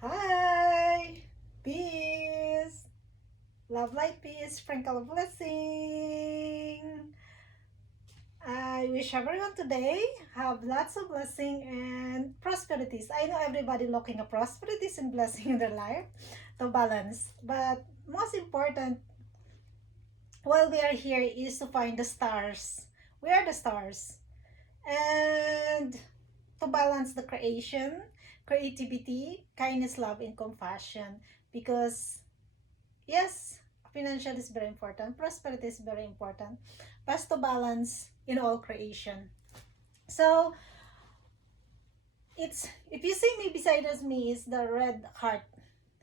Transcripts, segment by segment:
Hi, peace, love, light, peace, sprinkle of blessing. I wish everyone today have lots of blessing and prosperities. I know everybody looking at prosperities and blessing in their life to balance, but most important while we are here is to find the stars. We are the stars, and to balance the creation, creativity, kindness, love, and compassion. Because yes, financial is very important, prosperity is very important, but to balance in all creation. So it's, if you see me beside us, me is the red heart,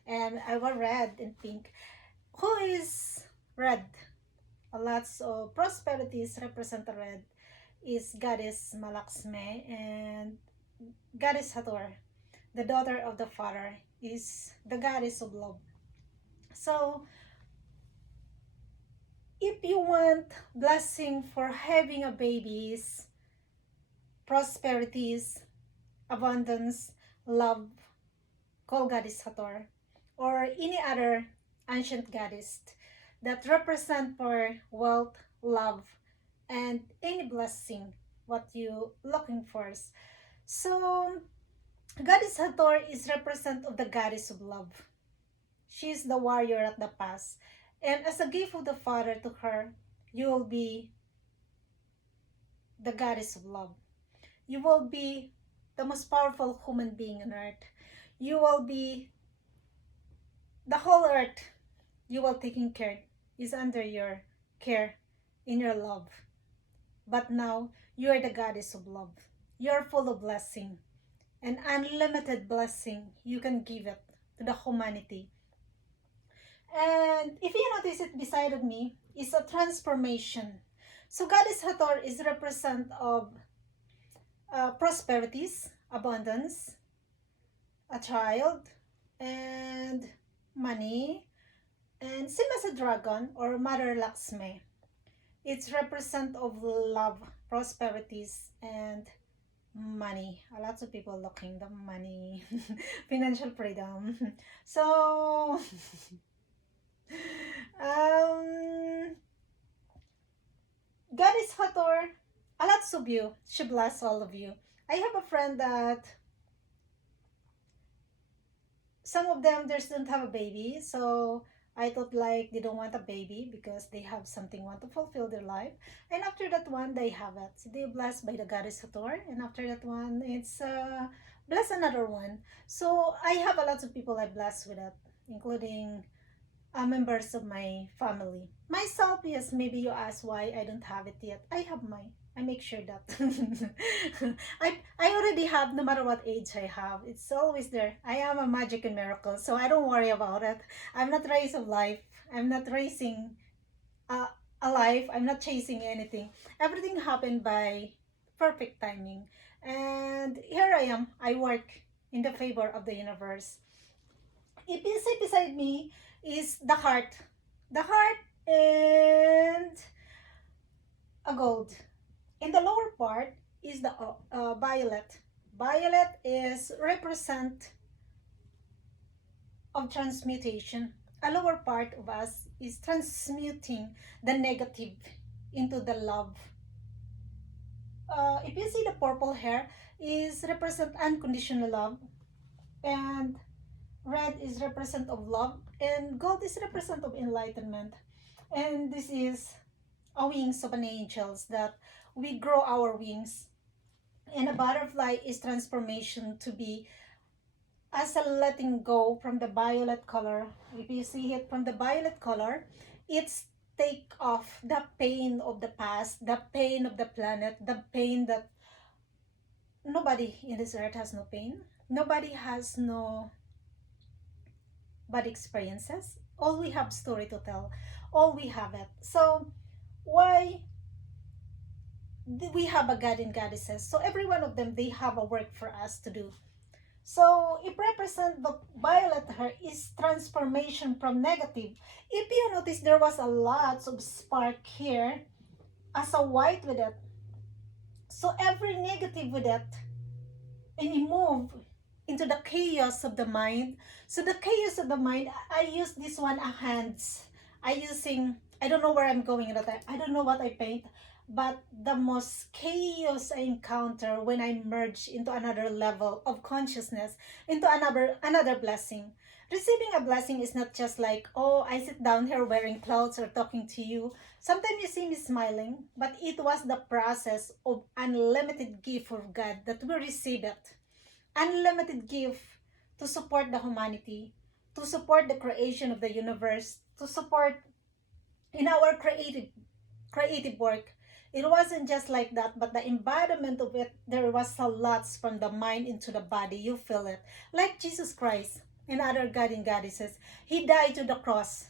and I wear red and pink. Who is red? Lots of prosperities represent the red is goddess Malaksme and goddess Hathor, the daughter of the father, is the goddess of love. So if you want blessing for having a babies, prosperities, abundance, love, call goddess Hathor, or any other ancient goddess that represent for wealth, love, and any blessing what you looking for. So goddess Hathor is represent of the goddess of love. She is the warrior at the past. And as a gift of the Father to her, you will be the goddess of love. You will be the most powerful human being on earth. You will be the whole earth. You will taking care is under your care in your love. But now you are the goddess of love. You are full of blessing, an unlimited blessing. You can give it to the humanity. And if you notice it beside of me is a transformation. So goddess Hathor is represent of prosperities, abundance, a child, and money, and same as a dragon or Mother Lakshmi. It's represent of love, prosperities, and money. A lot of people looking the money, financial freedom. So um goddess Hathor, a lot of you. She bless all of you. I have a friend that some of them just don't have a baby, so I thought like they don't want a baby because they have something want to fulfill their life. And after that one, they have it. So they're blessed by the goddess Hathor, and after that one, it's bless another one. So I have a lot of people I bless with it, including members of my family. Myself, yes, maybe you ask why I don't have it yet. I have mine. I make sure that I already have, no matter what age I have. It's always there. I am a magic and miracle, so I don't worry about it. I'm not raising of life. I'm not racing uh, a life. I'm not chasing anything. Everything happened by perfect timing. And here I am. I work in the favor of the universe. If you see beside me is the heart. The heart and a gold. In the lower part is the violet. Violet is represent of transmutation. A lower part of us is transmuting the negative into the love. If you see the purple hair is represent unconditional love, and red is represent of love, and gold is represent of enlightenment. And this is a wings of an angels that we grow our wings. And a butterfly is transformation to be as a letting go from the violet color. If you see it from the violet color, it's take off the pain of the past, the pain of the planet, the pain that nobody in this earth has no pain. Nobody has no bad experiences. All we have story to tell. All we have it. So why we have a god and goddesses? So every one of them, they have a work for us to do. So it represent the violet hair is transformation from negative. If you notice, there was a lot of spark here as a white with it. So every negative with it, and you move. into the chaos of the mind. So the chaos of the mind, I use this one a hands. I don't know where I'm going at that time. I don't know what I paint, but the most chaos I encounter when I merge into another level of consciousness, into another blessing. Receiving a blessing is not just like, oh, I sit down here wearing clothes or talking to you. Sometimes you see me smiling, but it was the process of unlimited gift of God that we receive it. Unlimited gift to support the humanity, to support the creation of the universe, to support in our creative work. It wasn't just like that, but the embodiment of it, there was a lot from the mind into the body. You feel it. Like Jesus Christ and other God and goddesses. He died to the cross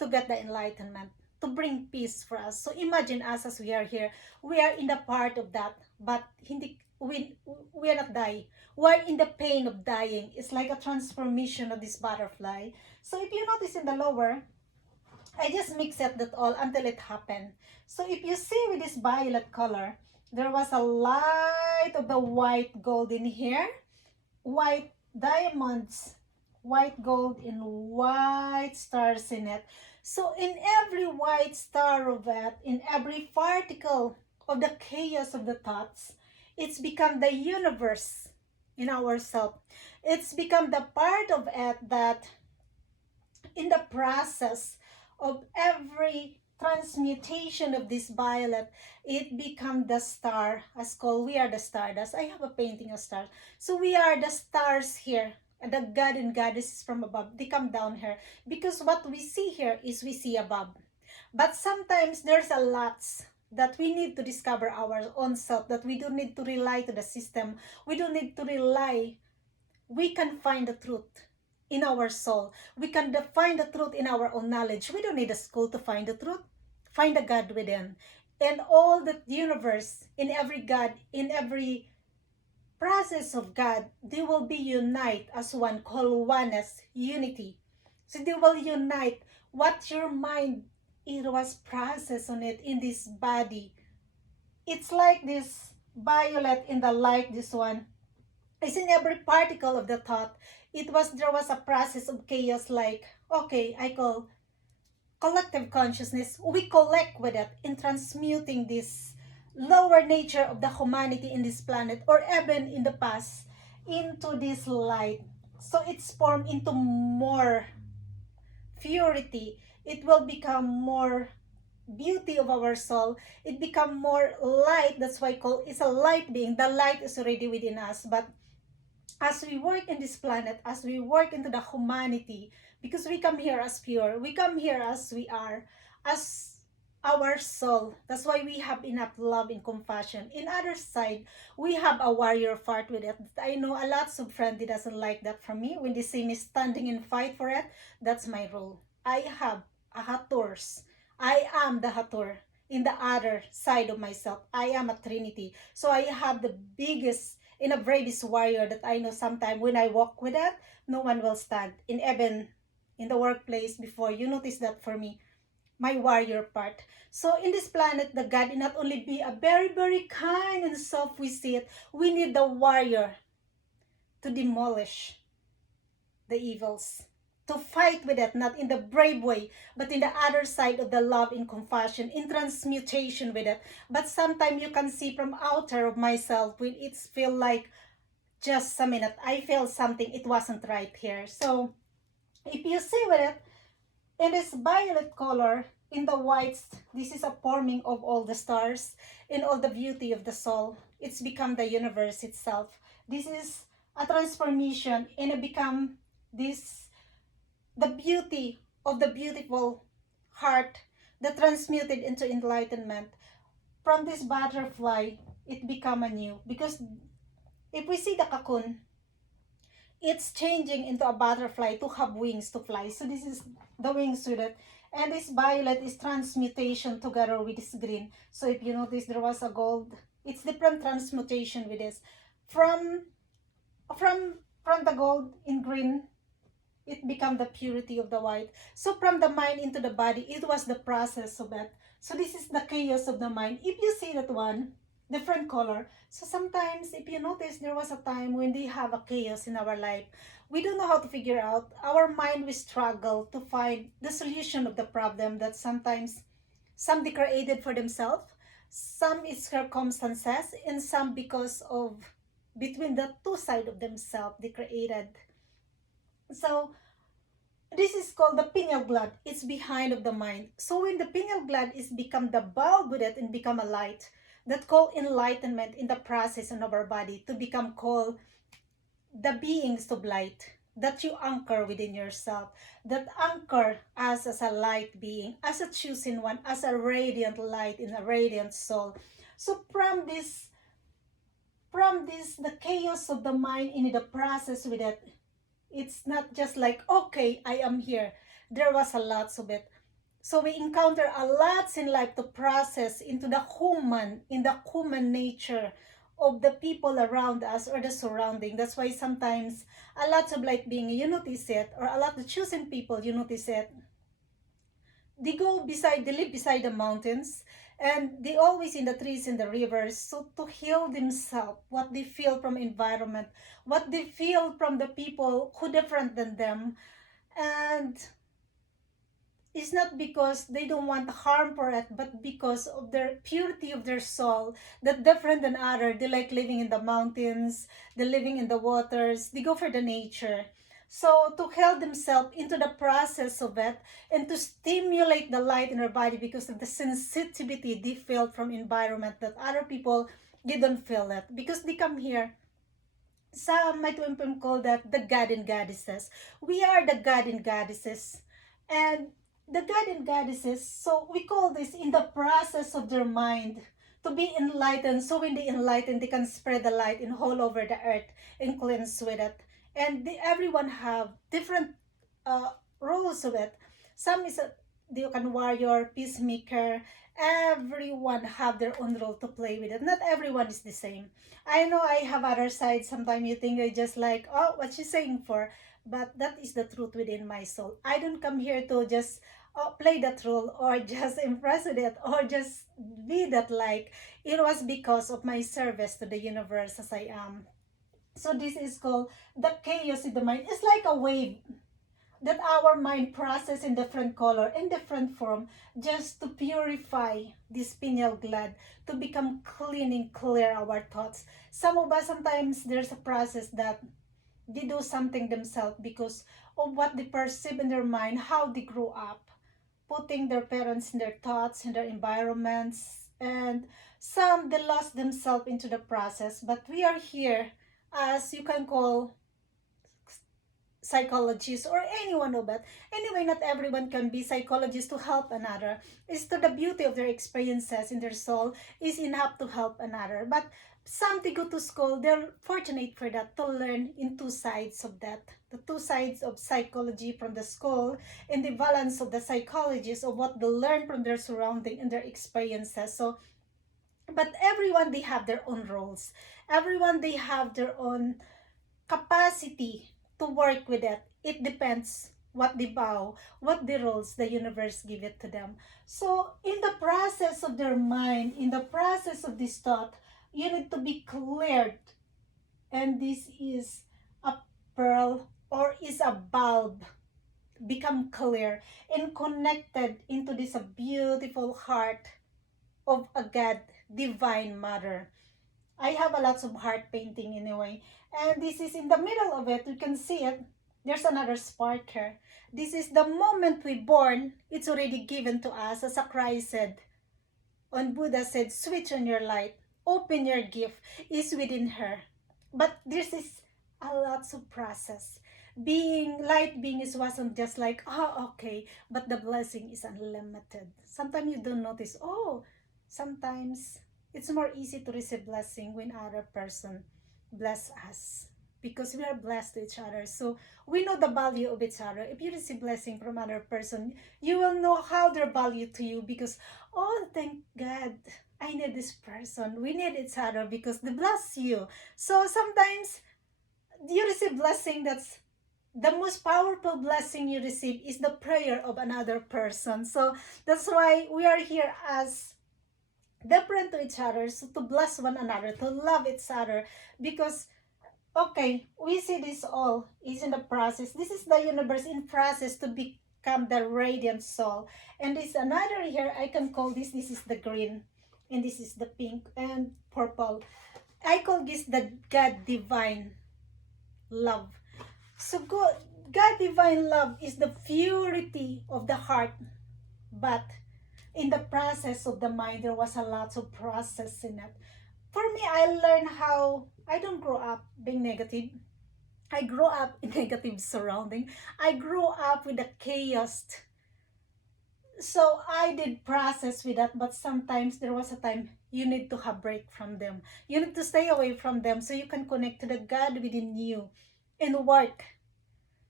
to get the enlightenment, to bring peace for us. So imagine us as we are here. We are in the part of that, but hindi, we are not dying. We're in the pain of dying. It's like a transformation of this butterfly. So if you notice in the lower, I just mix that all until it happened. So if you see with this violet color, there was a light of the white gold in here, white diamonds, white gold and white stars in it. So in every white star of it, in every particle of the chaos of the thoughts, it's become the universe in ourself. It's become the part of it that in the process of every transmutation of this violet, it become the star, as called, we are the stardust. I have a painting of stars. So we are the stars here. And the God and goddesses from above, they come down here. Because what we see here is we see above. But sometimes there's a lots that we need to discover our own self, that we don't need to rely to the system. We don't need to rely. We can find the truth in our soul. We can find the truth in our own knowledge. We don't need a school to find the truth. Find the God within. And all the universe, in every God, in every process of God, they will be unite as one, called oneness, unity. So they will unite what your mind, it was processed on it in this body. It's like this violet in the light, this one. It's in every particle of the thought. There was a process of chaos, like, okay, I call collective consciousness. We collect with it in transmuting this lower nature of the humanity in this planet, or even in the past, into this light. So it's formed into more purity. It will become more beauty of our soul. It become more light. That's why it's a light being. The light is already within us, but as we work in this planet, as we work into the humanity, because we come here as pure, we come here as we are, as our soul. That's why we have enough love and compassion. In other side, we have a warrior part with it. I know a lot of friends that doesn't like that from me. When they see me standing and fight for it, that's my role. I have a Hathors. I am the Hathor. In the other side of myself, I am a Trinity. So I have the biggest in a bravest warrior that I know. Sometimes when I walk with that, no one will stand. Even in the workplace before, you notice that for me, my warrior part. So in this planet, the God not only be a very, very kind and soft, we see it, we need the warrior to demolish the evils, to fight with it, not in the brave way, but in the other side of the love and compassion, in transmutation with it. But sometimes you can see from outer of myself when it's feel like just a minute, I feel something, it wasn't right here. So if you see with it, in this violet color, in the whites, this is a forming of all the stars, in all the beauty of the soul. It's become the universe itself. This is a transformation, and it become this, the beauty of the beautiful heart that transmuted into enlightenment. From this butterfly, it become a new. Because if we see the cocoon, it's changing into a butterfly to have wings to fly. So this is the wings with it. And this violet is transmutation together with this green. So if you notice, there was a gold. It's different transmutation with this. From the gold in green, it become the purity of the white. So from the mind into the body, it was the process of it. So this is the chaos of the mind. If you see that one, different color. So sometimes, if you notice, there was a time when we have a chaos in our life. We don't know how to figure out. Our mind, we struggle to find the solution of the problem that sometimes some they created for themselves, some is circumstances, and some because of between the two side of themselves they created. So this is called the pineal gland. It's behind of the mind. So when the pineal gland is become the bulb with it and become a light, that call enlightenment in the process in our body to become called the beings of light that you anchor within yourself, that anchor us as a light being, as a chosen one, as a radiant light in a radiant soul. So from this the chaos of the mind in the process with it, it's not just like, okay, I am here. There was a lot of it. So we encounter a lot in life to process into the human, in the human nature of the people around us or the surrounding. That's why sometimes a lot of light being, you notice it, or a lot of chosen people, you notice it. They live beside the mountains, and they always in the trees and the rivers, so to heal themselves, what they feel from environment, what they feel from the people who different than them. And it's not because they don't want harm for it, but because of their purity of their soul, that different than other. They like living in the mountains, they living in the waters, they go for the nature. So to help themselves into the process of it and to stimulate the light in their body because of the sensitivity they feel from environment that other people didn't feel it because they come here. Some might even call that the god and goddesses. We are the god and goddesses. And the god and goddesses, so we call this in the process of their mind to be enlightened. So when they enlighten, they can spread the light in all over the earth and cleanse with it. And everyone have different uh, roles of it. Some is a you can warrior, peacemaker. Everyone have their own role to play with it. Not everyone is the same. I know I have other sides. Sometimes you think I just like, oh, what she's saying for. But that is the truth within my soul. I don't come here to just play that role or just impress with it or just be that like. It was because of my service to the universe as I am. So this is called the chaos in the mind. It's like a wave that our mind process in different color and different form just to purify this pineal gland to become clean and clear our thoughts. Some of us sometimes there's a process that they do something themselves because of what they perceive in their mind, how they grew up, putting their parents in their thoughts, in their environments, and some they lost themselves into the process. But we are here as you can call psychologist or anyone of that. Anyway, not everyone can be psychologist to help another. It's to the beauty of their experiences in their soul is enough to help another. But some they go to school, they're fortunate for that to learn in two sides of that. The two sides of psychology from the school and the balance of the psychologist of what they learn from their surrounding and their experiences. So but everyone they have their own roles. Everyone they have their own capacity to work with it. It depends what they bow, what the roles the universe give it to them. So in the process of their mind, in the process of this thought, you need to be cleared. And this is a pearl or is a bulb become clear and connected into this beautiful heart of a God, divine mother. I have a lot of heart painting anyway. And this is in the middle of it. You can see it. There's another spark here. This is the moment we born. It's already given to us. As a Christ said, on Buddha said, switch on your light. Open your gift is within her. But this is a lot of process. Being light being is wasn't just like, oh, okay. But the blessing is unlimited. Sometimes you don't notice, oh, sometimes it's more easy to receive blessing when other person bless us because we are blessed to each other. So we know the value of each other. If you receive blessing from other person, you will know how their value to you because, oh, thank God, I need this person. We need each other because they bless you. So sometimes you receive blessing that's the most powerful blessing you receive is the prayer of another person. So that's why we are here as different to each other, so to bless one another, to love each other, because okay, we see this all is in the process. This is the universe in process to become the radiant soul. And this another here, I can call this, this is the green, and this is the pink and purple. I call this the God divine love. So God divine love is the purity of the heart, but in the process of the mind, there was a lot of process in it. For me, I learned how I don't grow up being negative. I grew up in negative surrounding. I grew up with the chaos. So I did process with that, but sometimes there was a time you need to have break from them. You need to stay away from them so you can connect to the God within you and work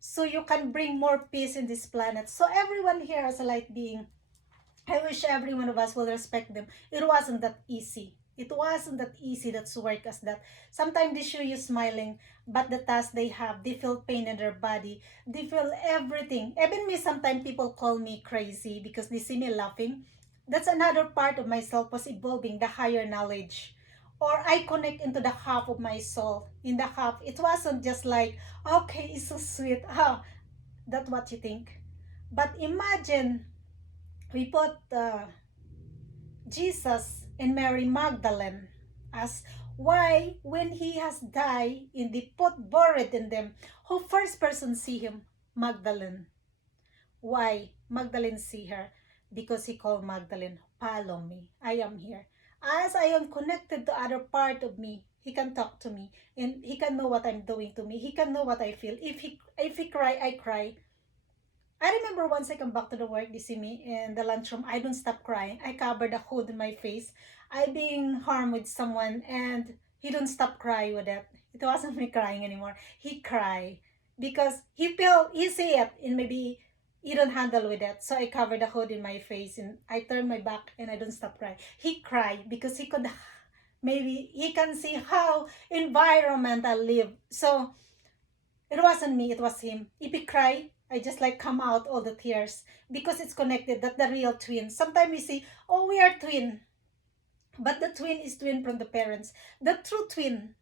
so you can bring more peace in this planet. So everyone here as a light being, I wish every one of us will respect them. It wasn't that easy. It wasn't that easy that's work as that. Sometimes they show you smiling, but the task they have, they feel pain in their body. They feel everything. Even me, sometimes people call me crazy because they see me laughing. That's another part of myself was evolving, the higher knowledge. Or I connect into the half of my soul. In the half, it wasn't just like, okay, it's so sweet. Ah, that's what you think. But imagine we put Jesus and Mary Magdalene as why when he has died in the put buried in them, who first person see him? Magdalene. Why Magdalene see her? Because he called Magdalene, follow me, I am here. As I am connected to other part of me, he can talk to me and he can know what I'm doing to me. He can know what I feel. If he cry, I cry. I remember once I come back to the work, they see me in the lunchroom. I don't stop crying. I cover the hood in my face. I being harmed with someone and he don't stop crying with that. It wasn't me crying anymore. He cry because he see it and maybe he don't handle with that. So I cover the hood in my face and I turn my back and I don't stop crying. He cried because he could maybe he can see how environment I live. So it wasn't me, it was him. If he cry, I just like come out all the tears because it's connected. That the real twin. Sometimes we say, oh, we are twin, but the twin is twin from the parents. The true twin,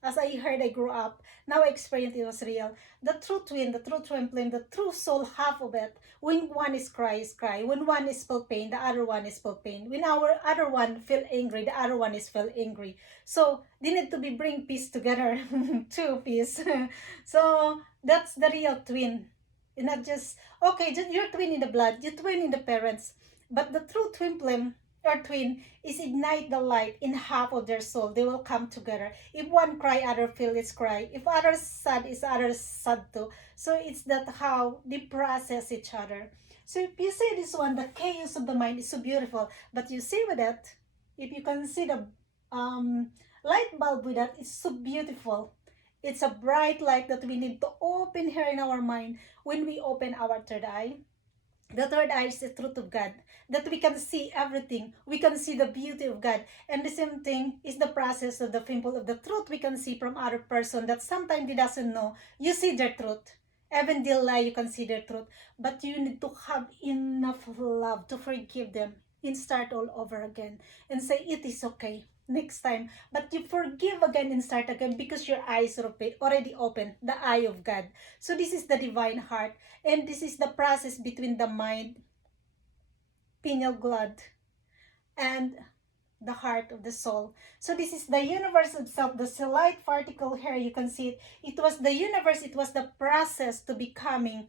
as I heard, I grew up. Now I experienced it was real. The true twin, the true twin flame, the true soul half of it. When one is cry, is cry. When one is feel pain, the other one is feel pain. When our other one feel angry, the other one is feel angry. So they need to be bring peace together. True peace. So that's the real twin. You're not just okay, just you're twin in the blood, you're twin in the parents. But the true twin flame or twin is ignite the light in half of their soul. They will come together. If one cry, other feel is cry. If others sad, is others sad too. So it's that how they process each other. So if you see this one, the chaos of the mind is so beautiful. But you see with that, if you can see the light bulb with that, it's so beautiful. It's a bright light that we need to open here in our mind when we open our third eye. The third eye is the truth of God, that we can see everything. We can see the beauty of God. And the same thing is the process of the pimple of the truth we can see from other person that sometimes they doesn't know. You see their truth. Even they lie, you can see their truth. But you need to have enough love to forgive them and start all over again and say it is okay next time. But you forgive again and start again because your eyes are already open, the eye of God. So this is the divine heart. And this is the process between the mind, pineal gland, and the heart of the soul. So this is the universe itself, the light particle here, you can see it. It was the universe, it was the process to becoming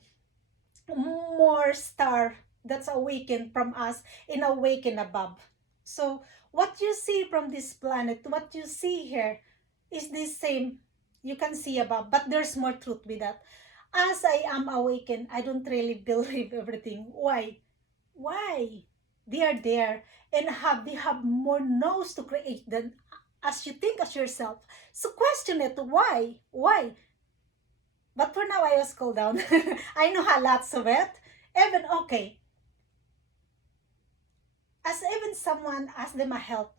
more star that's awakened from us and awakened above. So what you see from this planet, what you see here is the same you can see above, but there's more truth with that. As I am awakened, I don't really believe everything. Why? Why? They are there and they have more nose to create than as you think as yourself. So question it. Why? Why? But for now, I was cooled down. I know how lots of it. Even okay. As even someone asked them a help,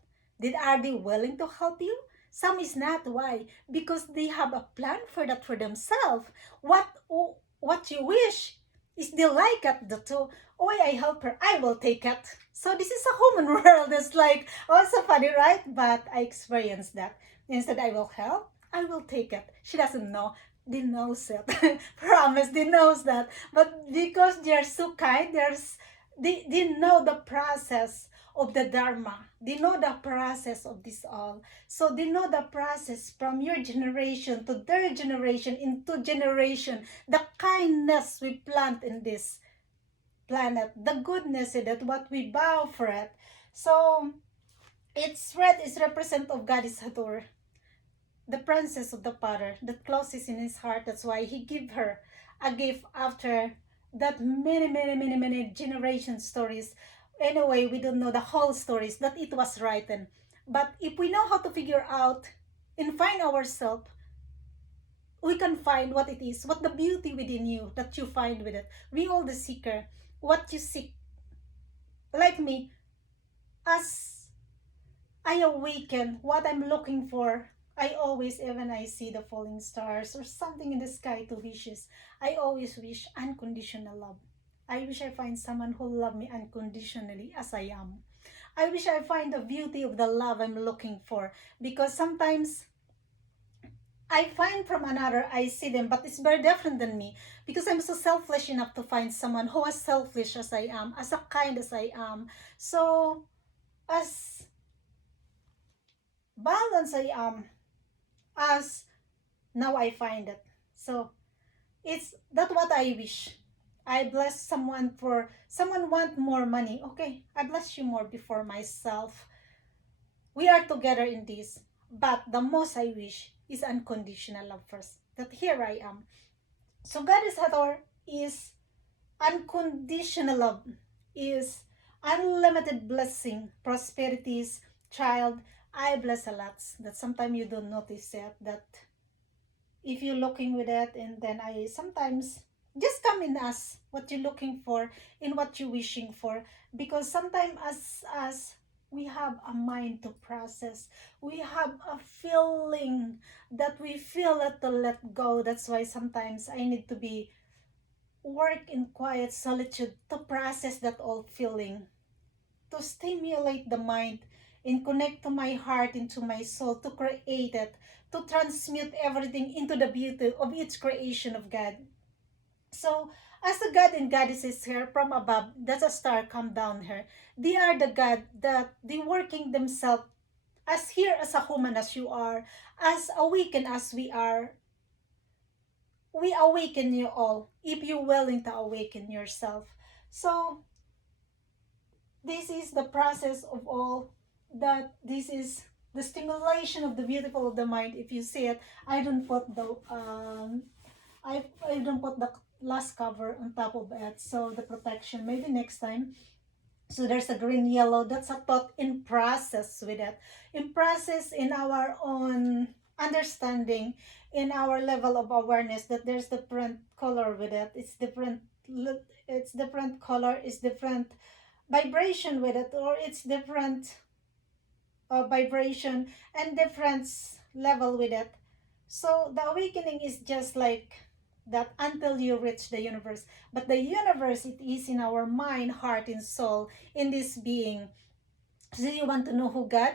are they willing to help you? Some is not. Why? Because they have a plan for that for themselves. What you wish? is they like at the two. Oh, I help her, I will take it. So this is a human world. It's like also funny, right? But I experienced that. Instead, I will help, I will take it. She doesn't know. They knows it. Promise, they knows that. But because they are so kind, they know the process of the Dharma. They know the process of this all. So they know the process from your generation to their generation into generation. The kindness we plant in this planet, the goodness in it, what we bow for it. So its red is represent of Goddess Hathor, the princess of the potter, that closest in his heart. That's why he give her a gift after that many generation stories. Anyway, we don't know the whole stories that it was written. But if we know how to figure out and find ourselves, we can find what it is, what the beauty within you that you find with it. We all the seeker, what you seek. Like me, as I awaken what I'm looking for, I always, even I see the falling stars or something in the sky to wishes, I always wish unconditional love. I wish I find someone who love me unconditionally as I am. I wish I find the beauty of the love I'm looking for, because sometimes I find from another, I see them, but it's very different than me, because I'm so selfish enough to find someone who as selfish as I am, as a kind as I am. So, as balanced I am, as now I find it. So, it's that what I wish. I bless someone for someone want more money. Okay, I bless you more before myself. We are together in this. But the most I wish is unconditional love first. That here I am. So Goddess Hathor is unconditional love, is unlimited blessing, prosperities, child. I bless a lot. That sometimes you don't notice it. That if you're looking with it, and then I sometimes just come in as what you're looking for, in what you're wishing for, because sometimes as we have a mind to process, we have a feeling that we feel it to let go. That's why sometimes I need to be work in quiet solitude to process that old feeling, to stimulate the mind and connect to my heart, into my soul, to create it, to transmute everything into the beauty of its creation of God. So, as the God and goddesses here from above, that's a star come down here. They are the God that they working themselves as here as a human as you are, as awakened as we are. We awaken you all if you're willing to awaken yourself. So, this is the process of all, that this is the stimulation of the beautiful of the mind. If you see it, I don't put the I don't put the last cover on top of it, so the protection maybe next time. So there's a green yellow, that's a thought in process with it, in process, in our own understanding, in our level of awareness, that there's different color with it. It's different, it's different color, it's different vibration with it, or it's different vibration and different level with it. So the awakening is just like that until you reach the universe. But the universe, it is in our mind, heart, and soul, in this being. So you want to know who God?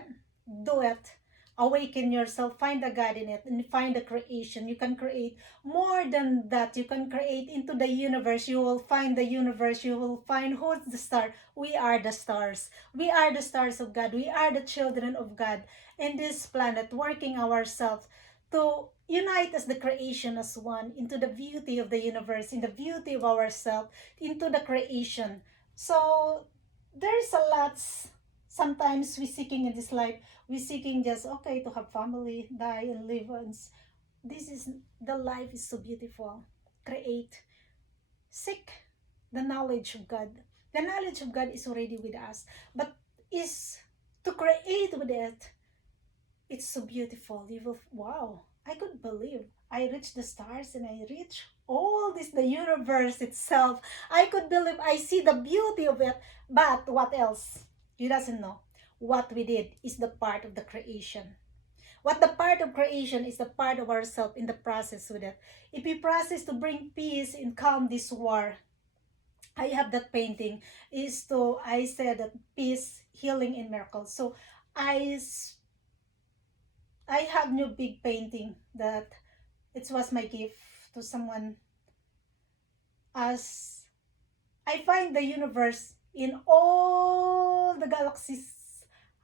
Do it. Awaken yourself, find the God in it, and find the creation. You can create more than that. You can create into the universe. You will find the universe. You will find who's the star. We are the stars. We are the stars of God. We are the children of God in this planet, working ourselves to unite as the creation as one, into the beauty of the universe, in the beauty of ourselves, into the creation. So there's a lot. Sometimes we seeking in this life, we seeking just okay to have family, die and live. And this is the life is so beautiful. Create, seek the knowledge of God. The knowledge of God is already with us, but is to create with it. It's so beautiful. You will, wow, I could believe I reached the stars and I reach all this, the universe itself. I could believe I see the beauty of it. But what else? You doesn't know. What we did is the part of the creation. What the part of creation is the part of ourselves in the process with it. If we process to bring peace and calm this war, I have that painting is to, I said that peace, healing, and miracles. So I I have new big painting that it was my gift to someone, as I find the universe in all the galaxies.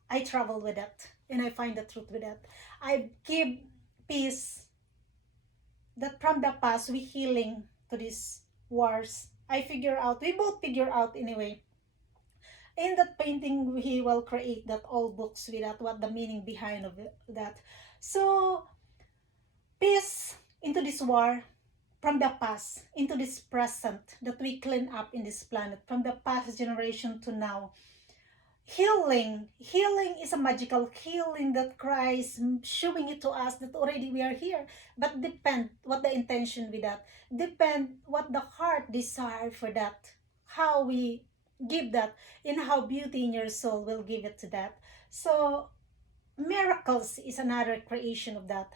I travel with that and I find the truth with that. I give peace that from the past we healing to these wars. I figure out, we both figure out anyway. In that painting, he will create that all books without what the meaning behind of it, that. So peace into this war from the past into this present that we clean up in this planet from the past generation to now. Healing is a magical healing that Christ showing it to us that already we are here, but depend what the intention with that, depend what the heart desire for that, how we give that, and how beauty in your soul will give it to that. So miracles is another creation of that.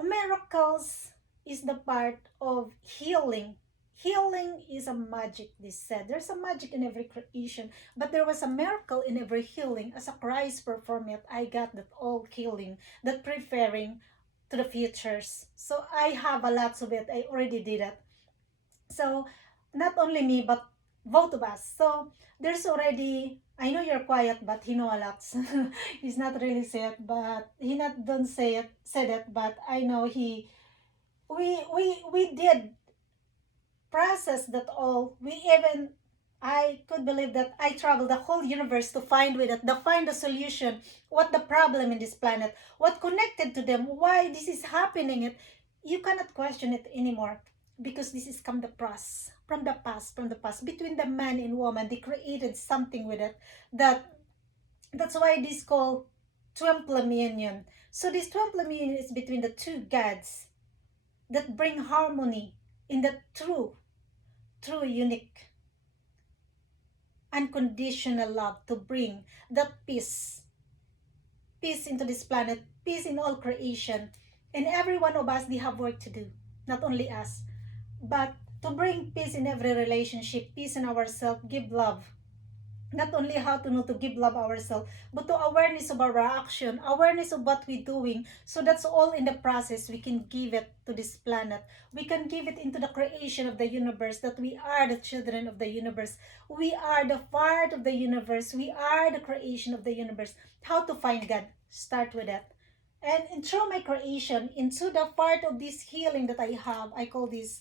Miracles is the part of healing. Healing is a magic, this said. There's a magic in every creation, but there was a miracle in every healing. As a Christ performed it, I got that all healing, that preparing to the futures. So I have a lot of it. I already did it. So not only me, but both of us. So there's already, I know you're quiet, but he know a lot. He's not really said, but he not don't say it, said it, but I know he, we did process that all. We even, I could believe that I traveled the whole universe to find with it, to find the solution, what the problem in this planet, what connected to them, why this is happening. It, you cannot question it anymore because this is come the past, from the past, from the past. Between the man and woman, they created something with it that, that's why this called triple union. So this triple union is between the two gods that bring harmony in the true, unique, unconditional love to bring that peace into this planet, peace in all creation. And every one of us, they have work to do, not only us, but to bring peace in every relationship, peace in ourselves, give love, not only how to know to give love ourselves, but to awareness of our action, awareness of what we're doing. So that's all in the process. We can give it to this planet. We can give it into the creation of the universe, that we are the children of the universe. We are the part of the universe. We are the creation of the universe. How to find God? Start with that. And through my creation, into the part of this healing that I have, I call this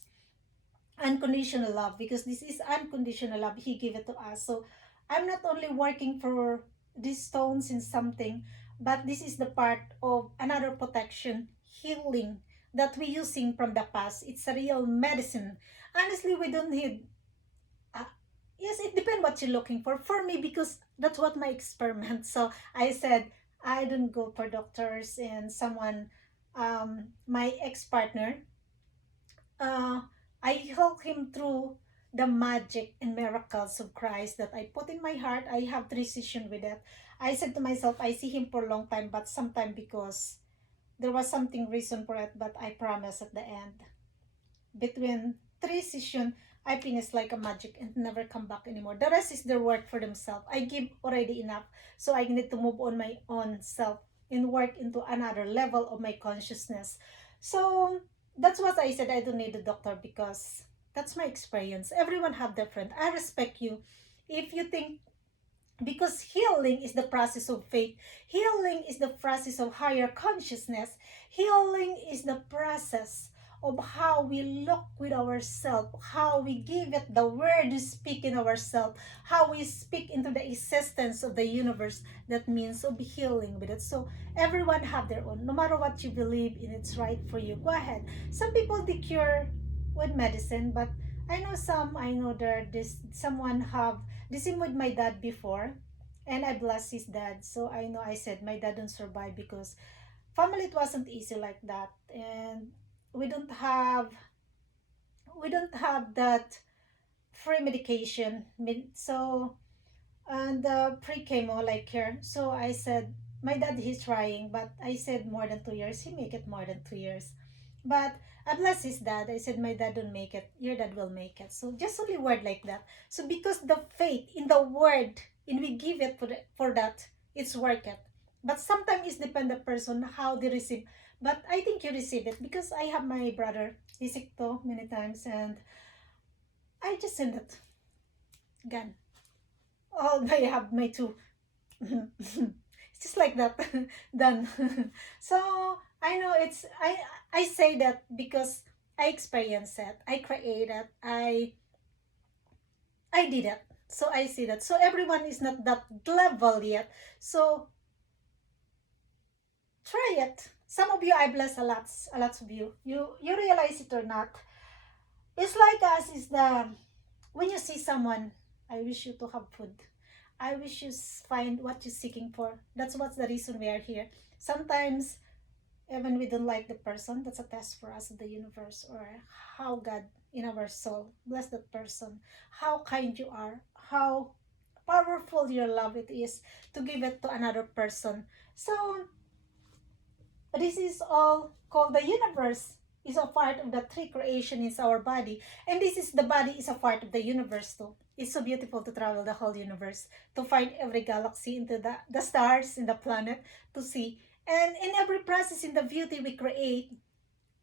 unconditional love, because this is unconditional love. He gave it to us. So I'm not only working for these stones in something, but this is the part of another protection, healing that we using from the past. It's a real medicine. Honestly, we don't need, uh, yes, it depends what you're looking for me, because that's what my experiment. So I said I don't go for doctors. And someone, my ex-partner, uh, I help him through the magic and miracles of Christ that I put in my heart. I have transition with it. I said to myself, I see him for a long time, but sometime because there was something reason for it, but I promise at the end, between three sessions, I finish like a magic and never come back anymore. The rest is their work for themselves. I give already enough, so I need to move on my own self and work into another level of my consciousness. So that's what I said. I don't need a doctor because that's my experience. Everyone have different. I respect you. If you think, because healing is the process of faith, healing is the process of higher consciousness, healing is the process of how we look with ourselves, how we give it the word we speak in ourselves, how we speak into the existence of the universe. That means of healing with it. So everyone have their own, no matter what you believe in, it's right for you, go ahead. Some people they cure with medicine, but I know there this someone have the same with my dad before, and I blessed his dad. So I know I said my dad don't survive because family, it wasn't easy like that, and we don't have we don't have that free medication. So and pre chemo like here. So I said my dad, he's trying, but I said more than 2 years. He make it more than 2 years. But I blessed his dad. I said, my dad don't make it. Your dad will make it. So just only word like that. So because the faith in the word, and we give it for that, it's worth it. But sometimes it's depend the person how they receive. But I think you receive it because I have my brother. He's sick too many times, and I just send it. Gun. Oh, I have my two. It's just like that. Done. So I know I say that because I experienced it. I created. I did it. So I see that. So everyone is not that level yet. So try it. Some of you I bless a lot of you. You realize it or not. It's like us is the when you see someone, I wish you to have food. I wish you find what you're seeking for. That's what's the reason we are here. Sometimes even we don't like the person, that's a test for us in the universe, or how God in our soul bless that person, how kind you are, how powerful your love it is to give it to another person. So this is all called the universe is a part of the three creation is our body, and this is the body is a part of the universe too. It's so beautiful to travel the whole universe, to find every galaxy into the stars in the planet, to see. And in every process in the beauty we create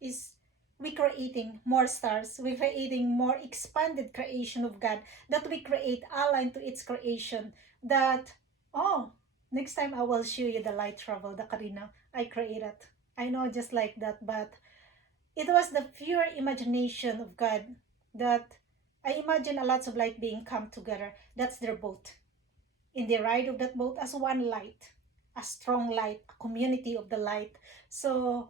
is we creating more stars, we creating more expanded creation of God, that we create aligned to its creation. That oh, next time I will show you the light travel, the Karina I created. I know just like that, but it was the pure imagination of God that I imagine a lots of light being come together. That's their boat. In the ride of that boat as one light, a strong light, a community of the light. So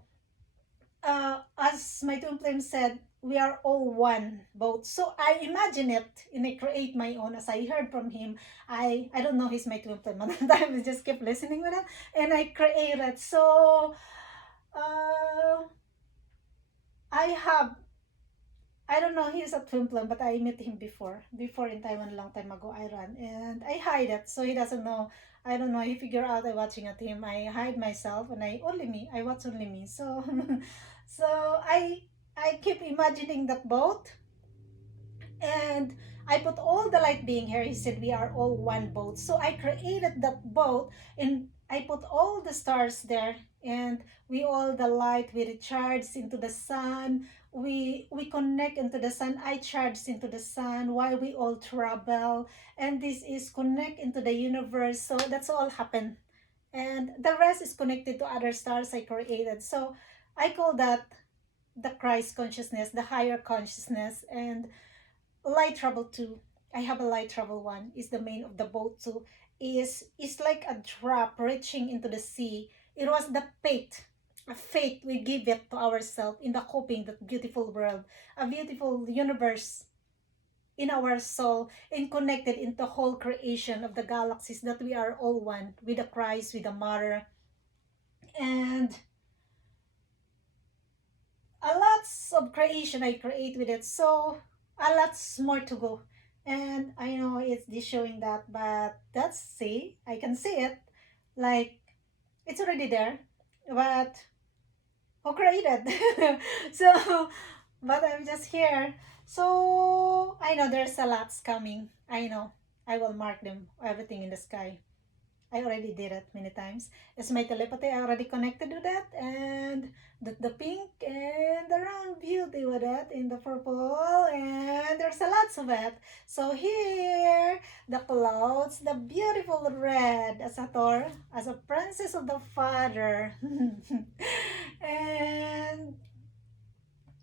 as my twin flame said, we are all one both. So I imagine it and I create my own. As I heard from him, I don't know he's my twin flame at the time. I just kept listening with it and I created. So uh, I have I don't know he's a twin flame, but I met him before in Taiwan long time ago. I ran and I hide it so he doesn't know. I don't know. He figure out I watching at him. I hide myself and I only me. I watch only me. So so I keep imagining that boat and I put all the light being here. He said we are all one boat. So I created that boat and I put all the stars there and we all the light we recharge into the sun. We connect into the sun. I charge into the sun while we all travel and this is connect into the universe. So that's all happened. And the rest is connected to other stars I created. So I call that the Christ consciousness, the higher consciousness. And light travel too. I have a light travel one. Is the main of the boat too. Is like a drop reaching into the sea. It was the faith, a faith we give it to ourselves in the hoping that beautiful world, a beautiful universe in our soul, and connected in the whole creation of the galaxies that we are all one with the Christ, with the Mother, and a lots of creation I create with it. So a lots more to go. And I know it's just showing that, but that's see, I can see it. Like it's already there. But who created? So but I'm just here. So I know there's a lots coming. I know. I will mark them everything in the sky. I already did it many times. It's my telepathy. I already connected with that, and the pink and the round beauty with it in the purple, and there's a lots of it. So here, the clouds, the beautiful red as Hathor, as a princess of the father, and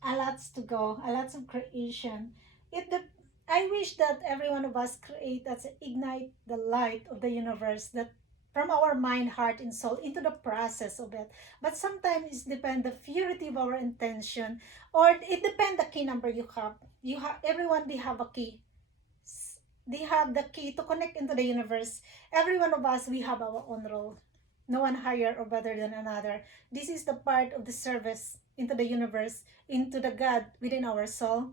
a lots to go, a lots of creation. It the I wish that every one of us create that ignite the light of the universe that from our mind, heart, and soul into the process of it. But sometimes it depends the purity of our intention, or it depends the key number you have. You have everyone they have a key. They have the key to connect into the universe. Every one of us we have our own role. No one higher or better than another. This is the part of the service into the universe, into the God within our soul.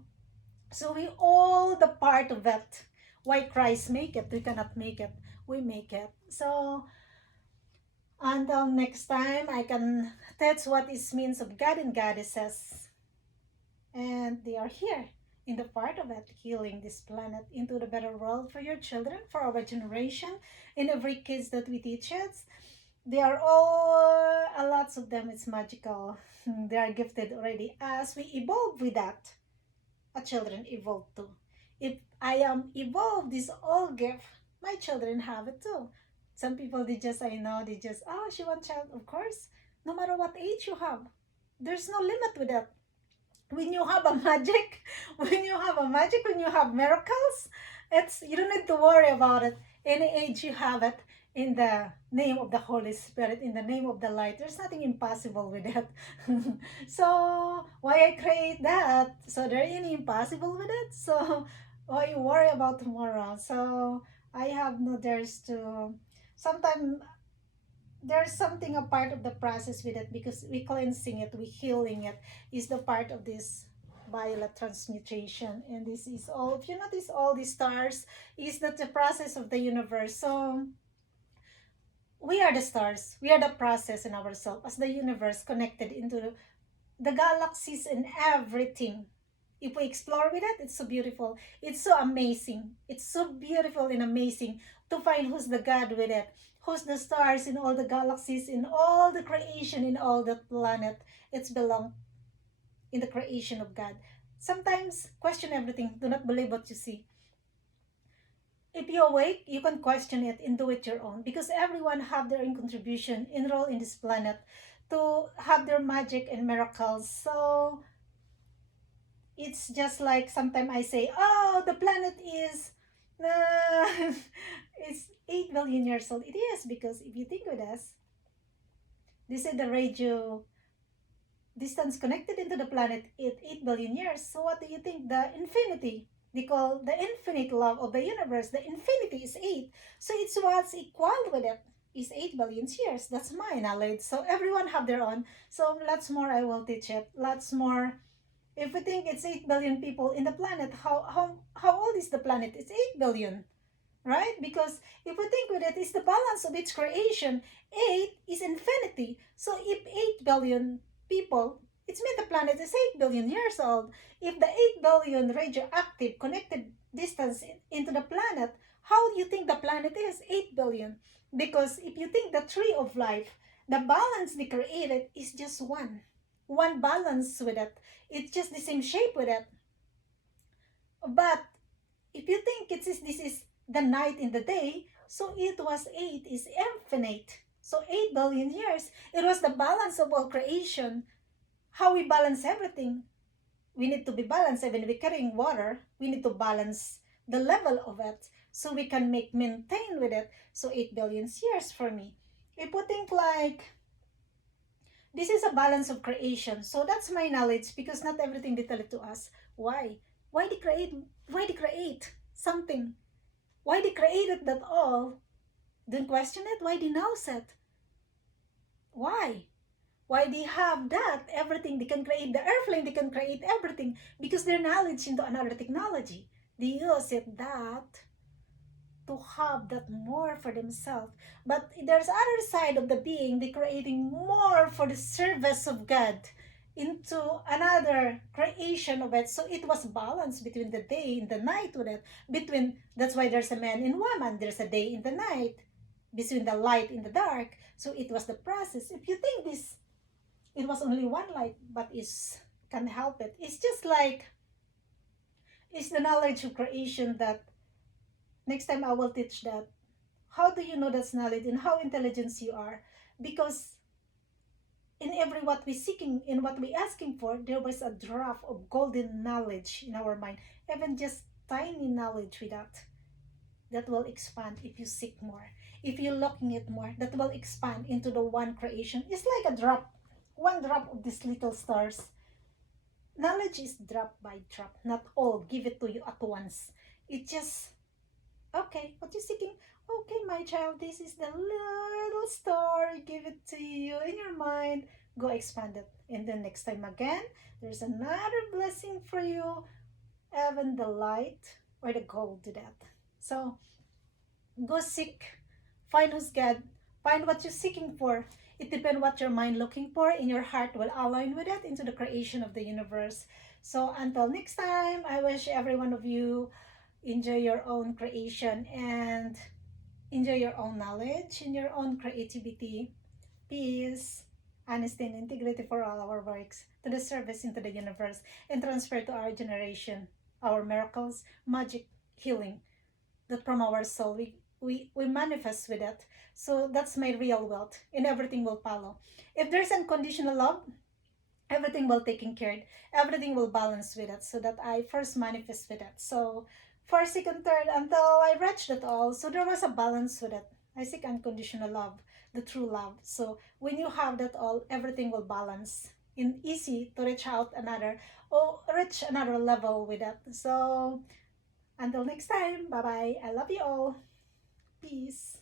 So we all the part of that. Why Christ make it? We cannot make it. We make it. So Until next time, I can teach what is means of God and goddesses. And they are here in the part of it, healing this planet into the better world for your children, for our generation, and every kids that we teach it. They are all, a lots of them, it's magical. They are gifted already as we evolve with that. Our children evolve too. If I am evolved, this all gift, my children have it too. Some people, they just, I know, they just, oh, she wants child. Of course, no matter what age you have, there's no limit with that. When you have a magic, when you have miracles, it's, you don't need to worry about it. Any age you have it, in the name of the Holy Spirit, in the name of the light, there's nothing impossible with that. So why I create that? So there ain't any impossible with it. So why you worry about tomorrow? So I have no, there's to sometimes, there's something a part of the process with it, because we cleansing it, we healing it, is the part of this violet transmutation. And this is all, if you notice, all these stars is that the process of the universe. So we are the stars, we are the process in ourselves as the universe connected into the galaxies and everything. If we explore with it, it's so beautiful, it's so amazing, it's so beautiful and amazing to find who's the God with it, who's the stars in all the galaxies, in all the creation, in all the planet. It's belong in the creation of God. Sometimes question everything, do not believe what you see. If you awake, you can question it and do it your own, because everyone have their own contribution, enroll in this planet to have their magic and miracles. So it's just like sometimes I say, oh, the planet is it's 8 billion years old. It is, because if you think with us, they say the radio distance connected into the planet is 8 billion years. So what do you think? The infinity, they call the infinite love of the universe, the infinity is 8. So it's what's equal with it is 8 billion years. That's my knowledge. So everyone have their own. So lots more I will teach it. Lots more. If we think it's 8 billion people in the planet, how old is the planet? It's 8 billion, right? Because if we think with it, it's the balance of its creation. 8 is infinity. So if 8 billion people, it's mean the planet is 8 billion years old. If the 8 billion radioactive connected distance into the planet, how do you think the planet is 8 billion? Because if you think the tree of life, the balance they created is just one balance with it. It's just the same shape with it. But if you think this is the night in the day, so it was 8 is infinite. So 8 billion years, it was the balance of all creation. How we balance everything. We need to be balanced. Even we carrying water, we need to balance the level of it so we can maintain with it. So 8 billion years for me. If we think like this is a balance of creation. So that's my knowledge, because not everything they tell it to us. Why? Why they create? Why they create something? Why they created that all? Don't question it. Why they know it? Why? Why they have that everything? They can create the airplane. They can create everything because their knowledge into another technology. They use it that to have that more for themselves. But there's other side of the being, they creating more for the service of God into another creation of it. So it was balanced between the day and the night with it. Between, that's why there's a man and woman, there's a day and the night, between the light and the dark. So it was the process. If you think this, it was only one light, but is can help it. It's just like it's the knowledge of creation that next time I will teach that. How do you know that's knowledge and how intelligent you are? Because in every what we seeking, in what we asking for, there was a drop of golden knowledge in our mind. Even just tiny knowledge with that. That will expand if you seek more. If you're looking at more, that will expand into the one creation. It's like a drop, one drop of these little stars. Knowledge is drop by drop, not all give it to you at once. It just, okay, what you seeking? Okay, my child, this is the little story. Give it to you in your mind. Go expand it. And then next time again, there's another blessing for you. Even the light or the gold to that. So go seek, find who's God, Find what you're seeking for. It depends what your mind looking for, in your heart will align with it into the creation of the universe. So until next time, I wish every one of you enjoy your own creation and enjoy your own knowledge and your own creativity, peace, honesty, and integrity for all our works to the service into the universe and transfer to our generation our miracles, magic, healing that from our soul we manifest with it. So that's my real wealth and everything will follow. If there's unconditional love, everything will taken care, everything will balance with it, so that I first manifest with it. So for second, third, until I reached it all, so there was a balance with it. I seek unconditional love, the true love. So when you have that all, everything will balance in easy to reach out another or reach another level with it. So until next time, bye bye. I love you all. Peace.